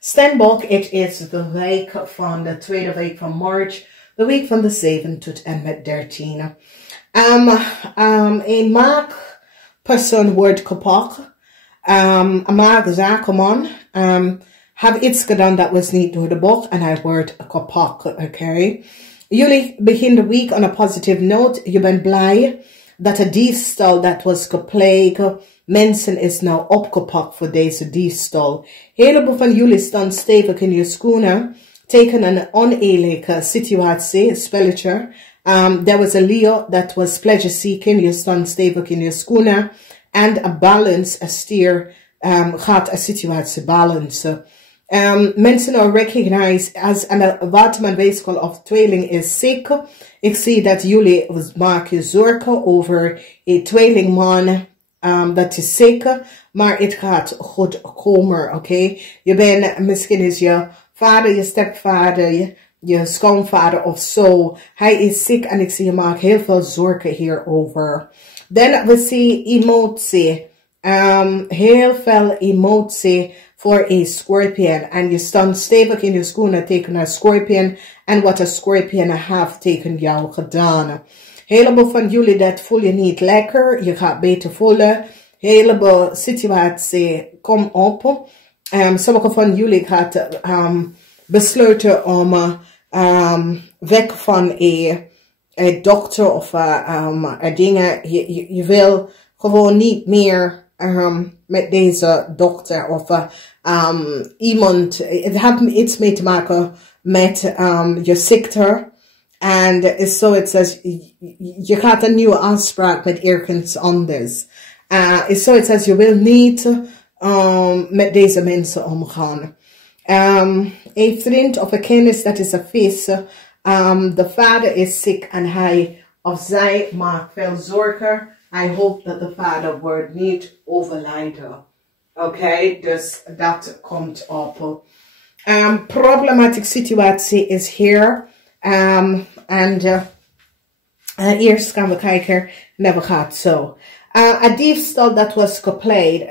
STEENBOK, it is the week from the 2nd week from March, the week from the 7th to the 13th. Een maak persoon wordt kapot. Een maak zaken man. Have iets gedaan dat was niet door de bocht en hij wordt kapot. Okay. Jullie begin de week on a positive note. Je bent blij dat de diefstal dat was gepleegd. Mensen is nou opgepakt voor deze diefstal. Heleboel van jullie staan stevig in je schoenen. Tegen een oneerlijke situatie, spelletje. There was a Leo that was pleasure seeking. Je stond stevig in je schoenen. And a balance, a steer, gaat een situatie balance. Mensen are recognized as wat men weeskal of tweeling is ziek. Ik zie dat jullie maken zorgen over een tweelingman dat is ziek, maar het gaat goed komen, oké? Je bent, misschien is je vader, je stepvader, je schoonvader of zo. Hij is ziek en ik zie je maakt heel veel zorgen hierover. Dan we zien emotie. Heel veel emotie voor een scorpion. En je staat stevig in je schoenen tegen een scorpion. En wat een scorpion heeft tegen jou gedaan. Heleboel van jullie dat voel je niet lekker. Je gaat beter voelen. Heleboel situatie komt op. Sommige van jullie gaat besluiten om weg van een dokter of dingen. Je wil gewoon niet meer met deze dokter of iemand. Het heeft iets mee te maken met je ziekte. En is zoiets als je gaat een nieuwe afspraak met ergens anders. Is zoiets als je wil niet met deze mensen omgaan. Een vriend of een kennis dat is een vis. De vader is ziek en hij of zij maakt veel zorgen. Hij hoopt dat de vader wordt niet overlijden. Oké, dus dat komt op. Problematic situatie is hier. En eerst gaan we kijken naar wat gaat zo. Een diefstal dat was gepleegd.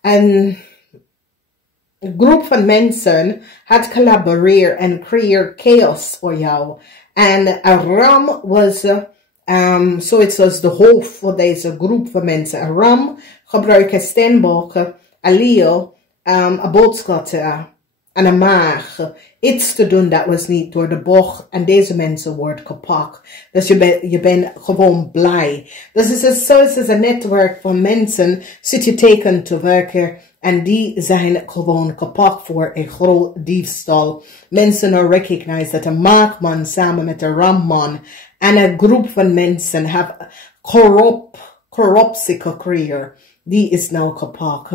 Een groep van mensen had collaboreerd en creëert chaos voor jou. En een ram was zoiets als de hoofd voor deze groep van mensen. Een ram gebruiken STEENBOK, een Leo, een boodschatter en een maag. Iets te doen dat was niet door de bocht. En deze mensen worden gepakt. Dus je bent gewoon blij. Dus het is zoals een netwerk van mensen zit je tegen te werken. En die zijn gewoon gepakt voor een groot diefstal. Mensen are recognized dat een maagman samen met een ramman en een groep van mensen hebben corruptie gecreëerd. Die is nou gepakt.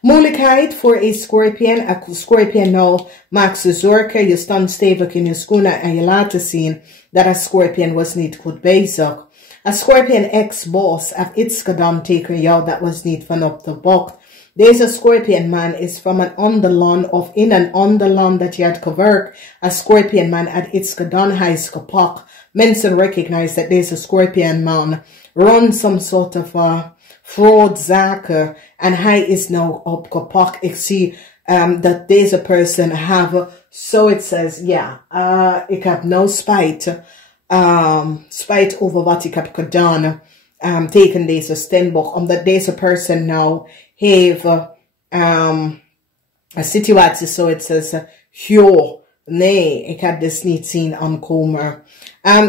Moeilijkheid voor een scorpion. Een scorpion nou maakt ze zorgen. Je staat stevig in je schoenen en je laat zien dat een scorpion was niet goed bezig. Een scorpion ex-boss heeft iets gedaan tegen jou dat was niet vanop de bocht. Deze scorpion man is van een ander land of in een ander land dat je had gewerkt. Een scorpion man had iets gedaan, hij is gepakt. Mensen recognize dat deze scorpion man runs some sort of fraud zaken en hij is nou opgepakt. Ik zie dat deze persoon have zoiets says, ja, ik heb nou spijt. Spijt over wat ik heb gedaan tegen deze STEENBOK, omdat deze persoon nou heeft een situatie zoiets als, joh, nee, ik heb dit niet zien aankomen.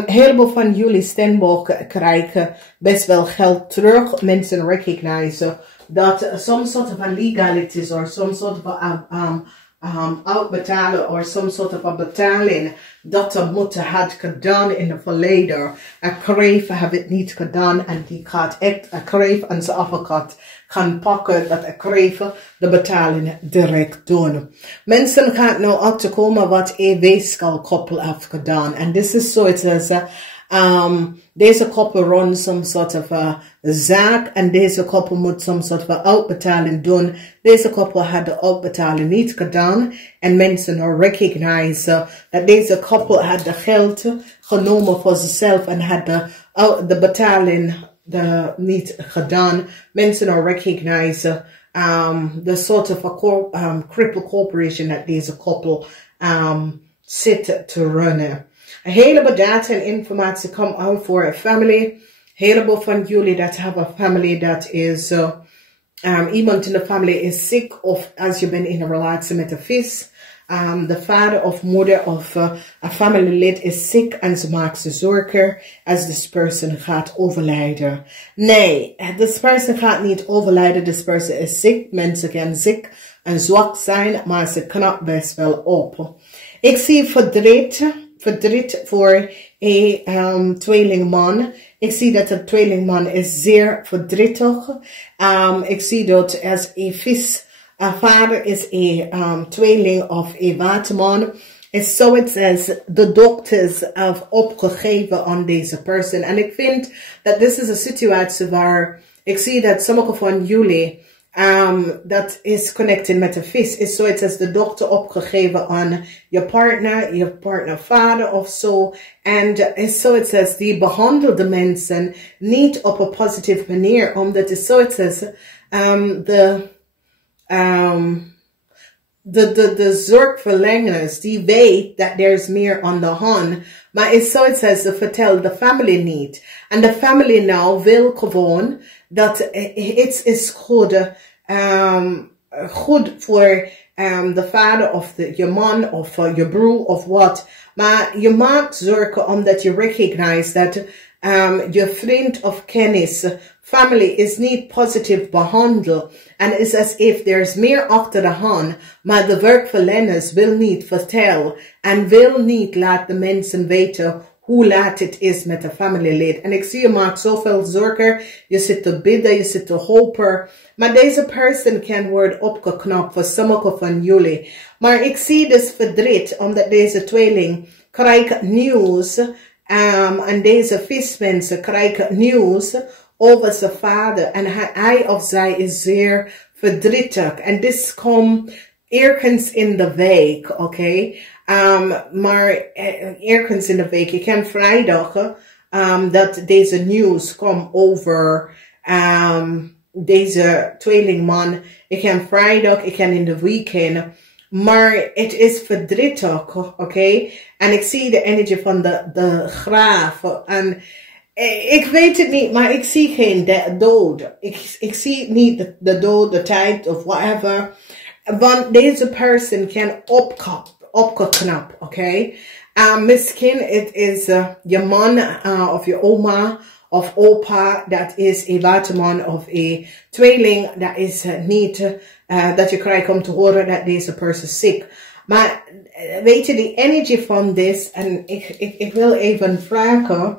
Heleboel van jullie STEENBOK krijgen best wel geld terug. Mensen recognize dat some sort of a legalities or some sort of uitbetalen of some sort of a betaling dat de moeder had gedaan in het verleden. Een kreef heeft het niet gedaan en die gaat echt een kreef aan zijn advocaat gaan pakken dat een kreef de betaling direct doen. Mensen gaan nou achterkomen wat een weeskal-koppel heeft gedaan. En dit is zoiets als deze koppel run some sort of zaak en deze koppel moet some sort of uitbetaling doen. Deze koppel had de uitbetaling niet gedaan en mensen recognize dat deze koppel had de geld genomen voor zichzelf en had de betaling niet gedaan. Mensen recognize the sort of a cripple corporation that deze couple zit te runnen. Een heleboel data en informatie komt uit voor een family. Heleboel van jullie dat hebben een family dat is, iemand in de family is sick, of als je bent in een relatie met een vis. The father of mother of a family lid is sick en ze maakt zich zorgen als this person gaat overlijden. Nee, this person gaat niet overlijden. This person is sick. Mensen kunnen ziek en zwak zijn, maar ze knapt best wel op. Ik zie verdriet voor een tweelingman. Ik zie dat de tweelingman is zeer verdrietig. Ik zie dat als een vis. Our father is a tweeling of a waterman. And so it says the doctors have opgegeven on deze person. En ik vind dat this is a situatie waar ik zie dat sommige van jullie dat is connected met de vis. Is so it says the doctor opgegeven on your partner vader of so. And so it says die behandelde mensen niet op een positieve manier. Omdat is so it says de zorgverleners die weet dat there's meer aan de hand, maar it's so it says ze vertelt de family niet. En de family nou wil gewoon dat iets is goed, goed voor de vader of je man of je broer of wat. Maar je maakt zorgen omdat je recognize dat je vriend of kennis, family is niet positief behandeld. En it's as if there's meer achter de hand, maar de werkverleners wil niet vertellen en wil niet laten mensen weten hoe laat het is met de familielid. En ik zie je maakt zoveel zorgen, je zit te bidden, je zit te hopen, maar deze person kan worden opgeknapt voor sommige van jullie. Maar ik zie dus verdriet, omdat deze tweeling krijgt nieuws, en deze vismensen krijgen nieuws over zijn vader. En hij of zij is zeer verdrietig. En dit komt ergens in de week, oké? Maar ergens in de week. Ik ken vrijdag dat deze nieuws komt over deze tweelingman. Ik ken vrijdag, ik ken in de weekend. Maar het is verdrietig, oké? En ik zie de energie van de graaf. En ik weet het niet, maar ik zie geen dood. Ik zie niet de dood, de tijd of whatever. Want deze person kan opgeknapt, oké? Misschien het is je man of je oma of opa, dat is een waterman of een tweeling, dat is niet dat je krijgt om te horen dat deze person ziek. Maar weet je, die energie van dit, en ik wil even vragen,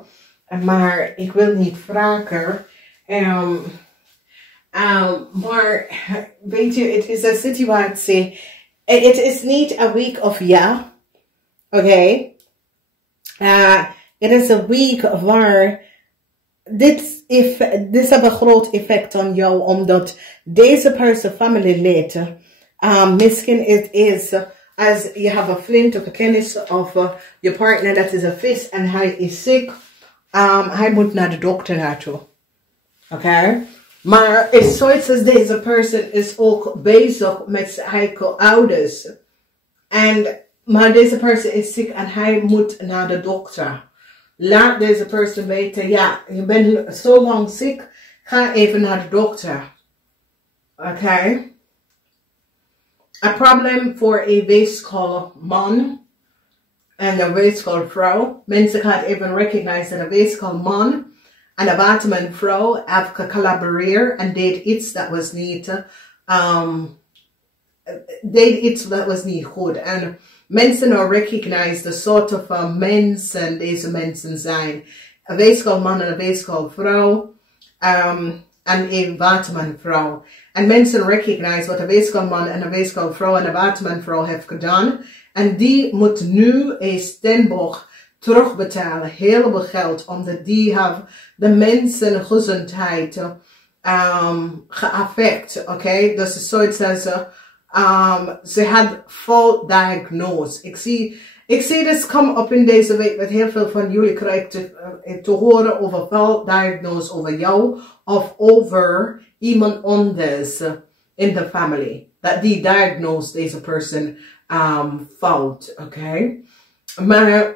maar ik wil niet vragen. Maar weet je, het is een situatie, het is niet een week of ja, oké? Het is een week waar dit heeft een groot effect op jou, omdat deze person family lid, misschien het is, als je hebt een vriend of een kennis of je partner dat is een vis en hij is ziek, hij moet naar de dokter naartoe. Oké? Maar het is zoiets als deze person is ook bezig met zijn eigen ouders. Maar deze person is ziek en hij moet naar de dokter. Laat deze person weten, ja, je bent zo lang ziek, ga even naar de dokter. Oké? Een probleem voor een weegschaal man en een weegschaal vrouw. Mensen gaan even recognize dat een weegschaal man en een waterman vrouw hebben gecollaboreerd en deed iets dat was niet goed. En mensen nou recognize de soort van mensen deze mensen zijn. Een weegschaal man en een weegschaal vrouw. En een waterman vrouw. En mensen recognize wat een weegschaal man en een weegschaal vrouw en een waterman vrouw heeft gedaan. En die moet nu een STEENBOK terugbetalen. Heel veel geld. Omdat die hebben de mensen gezondheid geaffect. Oké? Dus is zoiets als ze had full diagnose. Ik zie dit komen op in deze week met heel veel van jullie krijgen te horen over full diagnose over jou of over iemand anders. in the family. Dat die diagnosed deze person fout, oké? Maar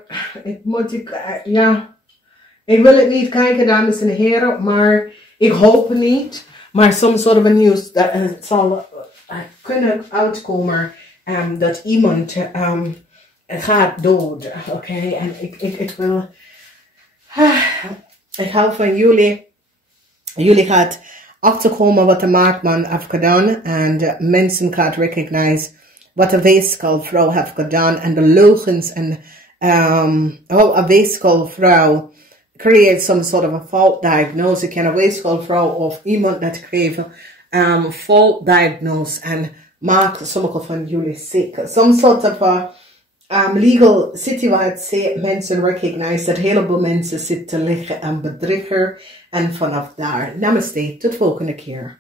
ik wil het niet kijken, dames en heren, maar ik hoop het niet. Maar soms soort van nieuws dat het zal kunnen uitkomen dat iemand gaat dood, oké? En ik wil, ik hou van jullie. Jullie gaat achterkomen wat de maakman heeft gedaan. En mensen gaan recognize wat de weeskaalvrouw heeft gedaan. En de leugens en een weeskaalvrouw create some sort of a fault diagnose. Kan een weeskaalvrouw of iemand dat kreeg fault diagnose en maakt sommige van jullie ziek. Some sort of a legal situatie. Mensen recognize dat heleboel mensen zitten liggen en bedriegen. En vanaf daar, namaste, tot volgende keer.